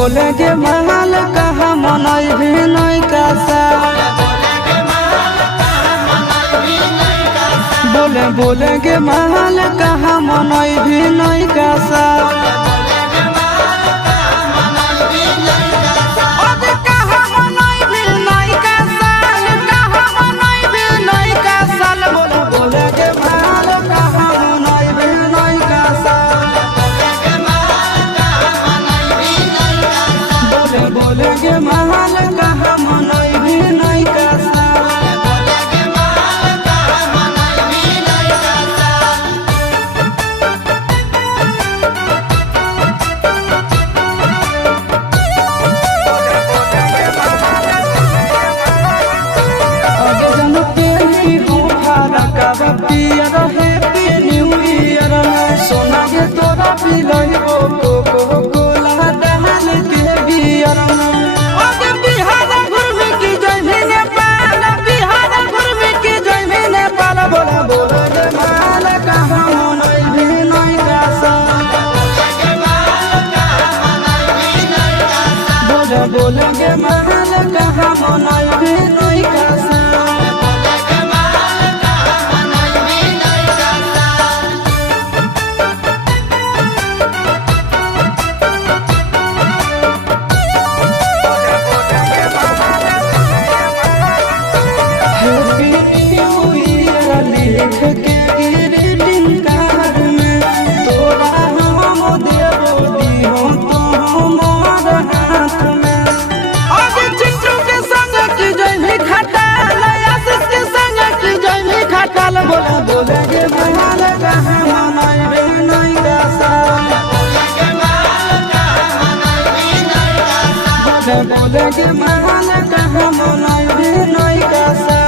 बोले के महल कहाँ मनई भी नहीं कासा बोले के महल कहाँ मनई भी नहीं कासा बोले के महल कहाँ मनई भी नहीं कासा पियर हैप्पी न्यू ईयर सोना के तोरा पिलई कोको कोला डाल के बियर बिहार घूमे की जइबे नेपाल बिहार घूमे की जइबे नेपाल बोला बोले के महल कहाँ मनई भी नहीं कासा बोले के महल कहाँ मनई भी नहीं कासा लिख के ग्रीटिंग कार्ड में तोरा हम देबो दिहो तो हमार हाथ में आज चिट्टू के संग की जइबे खटाल आशीष के संग की जइबे खटाल बोले बोले के महल कहाँ मनई भी नहीं कासा बोले के महल कहाँ मनई भी नहीं कासा।